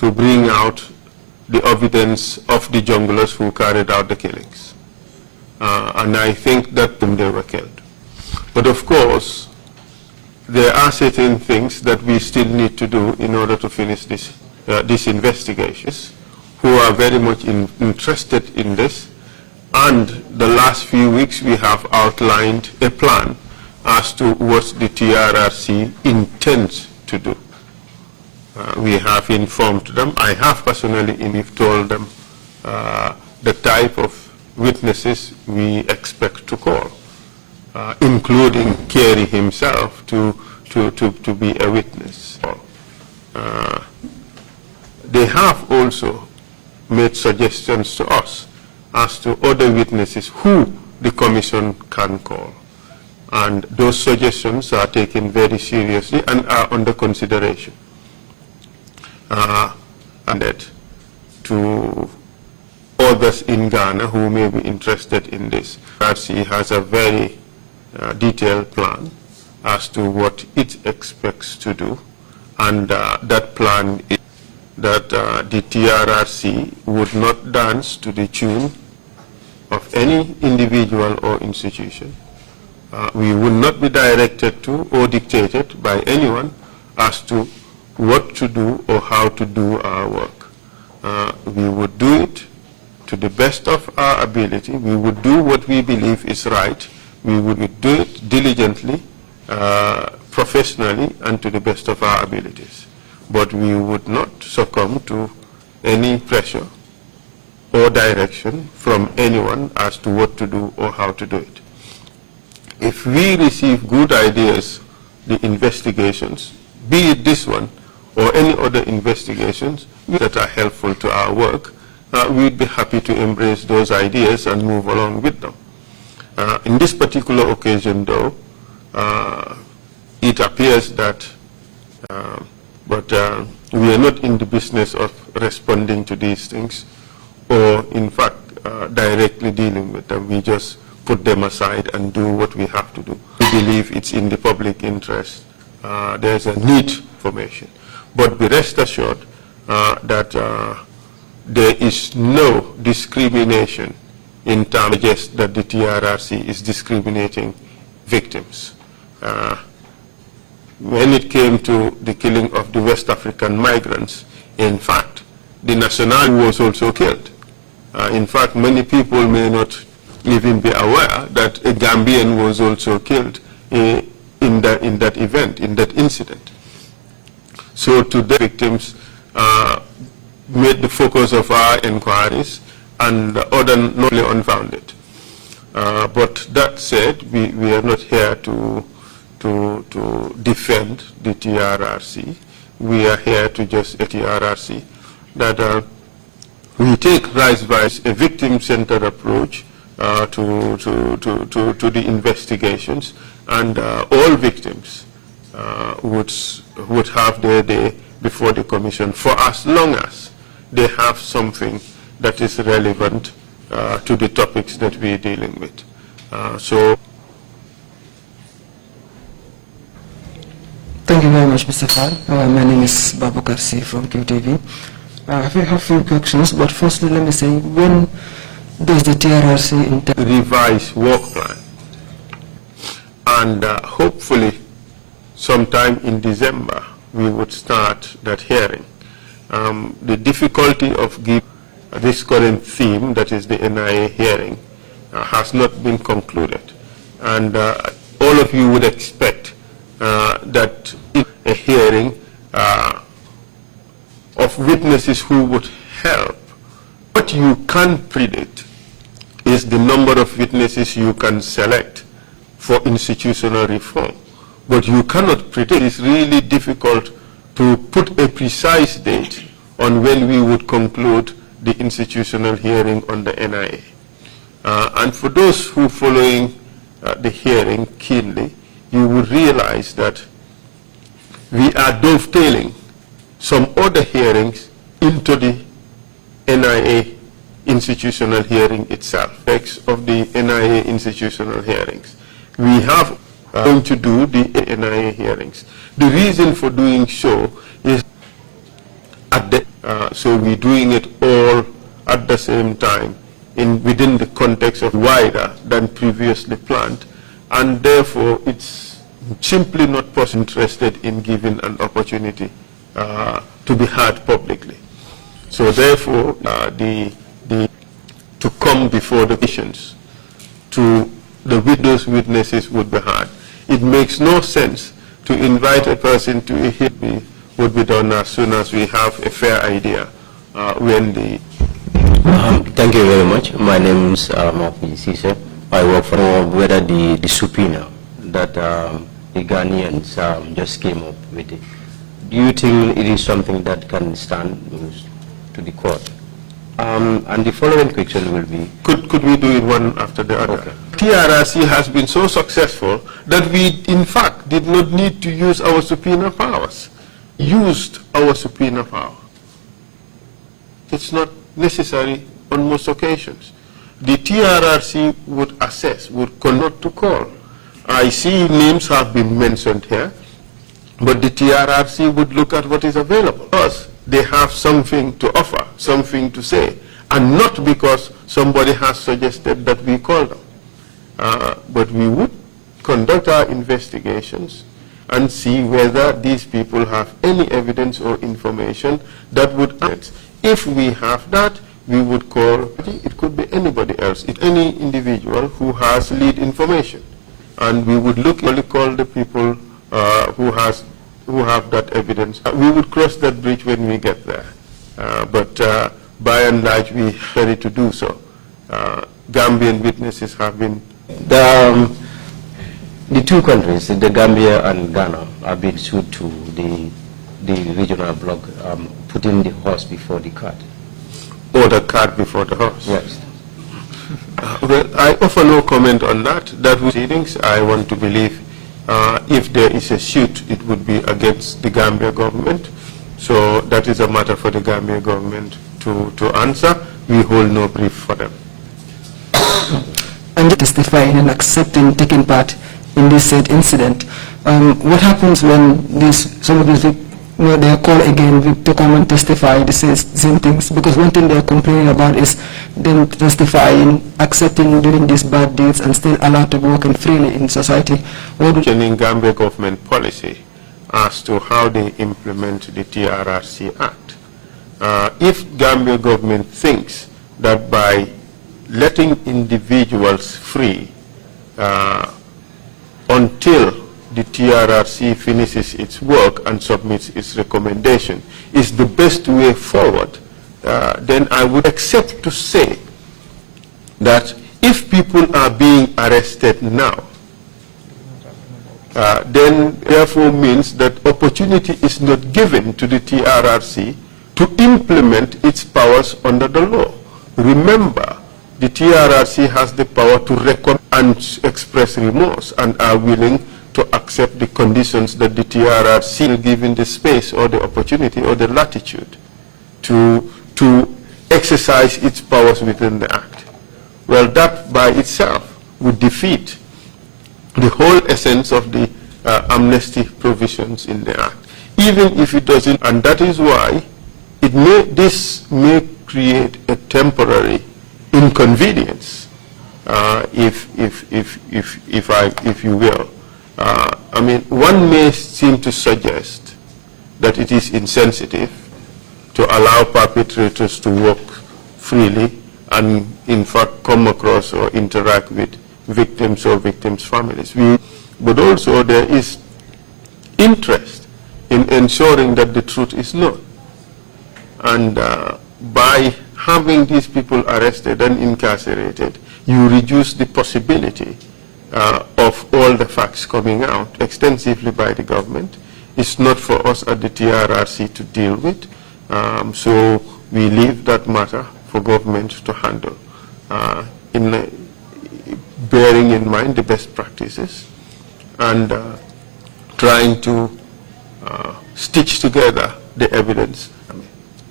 to bring out the evidence of the junglers who carried out the killings. And I think that they were killed. But of course, there are certain things that we still need to do in order to finish these investigations, who are very much interested in this. And the last few weeks we have outlined a plan as to what the TRRC intends to do. We have informed them. I have personally told them the type of witnesses we expect to call, including Kerry himself to be a witness. They have also made suggestions to us as to other witnesses who the Commission can call. And those suggestions are taken very seriously and are under consideration. And that to others in Ghana who may be interested in this. Trrc has a very detailed plan as to what it expects to do, and that plan is that the TRRC would not dance to the tune of any individual or institution. We would not be directed to or dictated by anyone as to what to do or how to do our work. We would do it to the best of our ability. We would do what we believe is right. We would do it diligently, professionally, and to the best of our abilities. But we would not succumb to any pressure or direction from anyone as to what to do or how to do it. If we receive good ideas, the investigations, be it this one or any other investigations that are helpful to our work, we'd be happy to embrace those ideas and move along with them. In this particular occasion, though, it appears that we are not in the business of responding to these things or, in fact, directly dealing with them. We just put them aside and do what we have to do. We believe it's in the public interest. There's a need for information. But be rest assured that there is no discrimination in terms of that the TRRC is discriminating victims. When it came to the killing of the West African migrants, in fact, the national was also killed. In fact, many people may not even be aware that a Gambian was also killed in that event, in that incident. So today, victims made the focus of our inquiries, and other not really unfounded. But that said, we are not here to defend the TRRC. We are here to just a TRRC that we take rise a victim-centered approach to the investigations, and all victims would have their day before the Commission for as long as they have something that is relevant to the topics that we're dealing with. Thank you very much, Mr. Fall. My name is Babu Karsi from QTV. I have a few questions, but firstly, let me say, when does the TRRC intend to revise work plan? And hopefully, sometime in December, we would start that hearing. The difficulty of giving this current theme, that is the NIA hearing, has not been concluded. And all of you would expect that in a hearing of witnesses who would help. What you can predict is the number of witnesses you can select for institutional reform. But you cannot predict. It's really difficult to put a precise date on when we would conclude the institutional hearing on the NIA. And for those who are following the hearing keenly, you will realize that we are dovetailing some other hearings into the NIA institutional hearing itself. Next of the NIA institutional hearings, we have going to do the NIA hearings. The reason for doing so is So we're doing it all at the same time within the context of wider than previously planned, and therefore it's simply not interested in giving an opportunity to be heard publicly. So therefore, to come before the patients, to those witnesses would be heard. It makes no sense to invite a person to a hearing would be done as soon as we have a fair idea when the... Thank you very much. My name is Mapi Sise. I work for whether the subpoena that the Ghanaians just came up with it. Do you think it is something that can stand to the court? And the following question will be... Could we do it one after the other? Okay. TRRC has been so successful that we, in fact, did not need to use our subpoena powers. Used our subpoena power. It's not necessary on most occasions. The TRRC would assess, would not to call. I see names have been mentioned here, but the TRRC would look at what is available. Because they have something to offer, something to say, and not because somebody has suggested that we call them. But we would conduct our investigations and see whether these people have any evidence or information that would act. If we have that, we would call, it could be anybody else, any individual who has lead information. And we would call the people who have that evidence. We would cross that bridge when we get there. But by and large, we are ready to do so. Gambian witnesses have been... The two countries, the Gambia and Ghana, have been sued to the regional bloc, putting the horse before the cart. Or the cart before the horse? Yes. Well, I offer no comment on that. That proceedings, I want to believe if there is a suit, it would be against the Gambia government. So that is a matter for the Gambia government to answer. We hold no brief for them. And testifying and accepting taking part in this said incident. What happens when some of these they are called again to come and testify the same things? Because one thing they are complaining about is them testifying, accepting doing these bad deeds and still allowed to be working freely in society. What in Gambia government policy as to how they implement the TRRC Act. If Gambia government thinks that by letting individuals free until the TRRC finishes its work and submits its recommendation is the best way forward, then I would accept to say that if people are being arrested now, then therefore means that opportunity is not given to the TRRC to implement its powers under the law. Remember, the TRRC has the power to recommend and express remorse and are willing to accept the conditions that the TRRC will given the space or the opportunity or the latitude to exercise its powers within the Act. Well, that by itself would defeat the whole essence of the amnesty provisions in the Act, even if it doesn't, and that is why this may create a temporary inconvenience, if you will. I mean, one may seem to suggest that it is insensitive to allow perpetrators to work freely and, in fact, come across or interact with victims or victims' families. But also there is interest in ensuring that the truth is known. And by having these people arrested and incarcerated, you reduce the possibility of all the facts coming out extensively by the government. It's not for us at the TRRC to deal with, so we leave that matter for government to handle, bearing in mind the best practices and trying to stitch together the evidence.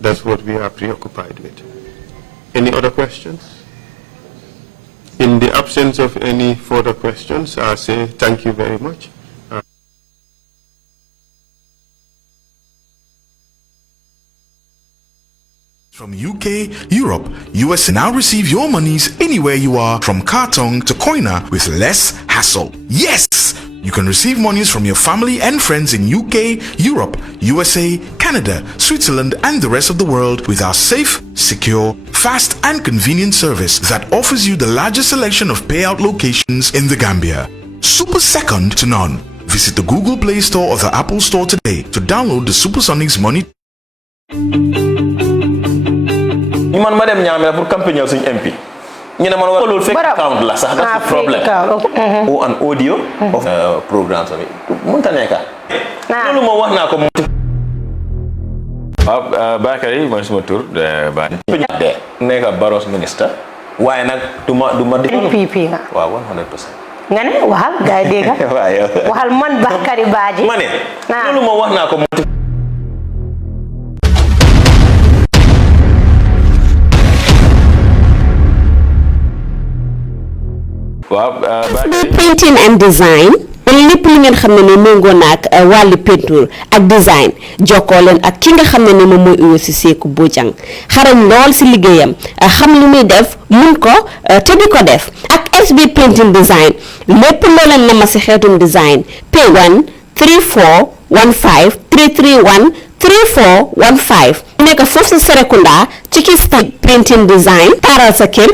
That's what we are preoccupied with. Any other questions? In the absence of any further questions, I say thank you very much. From UK, Europe, US, now receive your monies anywhere you are, from Kartong to Koina, with less hassle. Yes! You can receive monies from your family and friends in UK, Europe, USA, Canada, Switzerland, and the rest of the world with our safe, secure, fast, and convenient service that offers you the largest selection of payout locations in the Gambia. Super second to none. Visit the Google Play Store or the Apple Store today to download the Supersonics Money. man ma dem ñaamé pour campagne suñu MP ñu ne man wala lool fake account la sax that's the problem ou an audio of programme sami mën ta nekka loolu mo wax na ko Bakary mooy suma tour ba nekka Barros minister waaye nag duma PP nga waaw 100% nga ne waxal gaay dégga waxal man Bakary Badji ma ne loolu mo wax na ko painting and design lépp li ngeen xam ne ne méngoo na ak wàllu peinture ak design jokkoo leen ak ki nga xam ne ne moom mooy Oyosi Seku Bojang xarañ lool si liggéeyam xam li muy def mun ko te di ko def ak SB painting design lépp loo leen nama si xeetum design P1 3415 331 3415 nekk foofu si Serekunda ci ki painting design taaral sa kër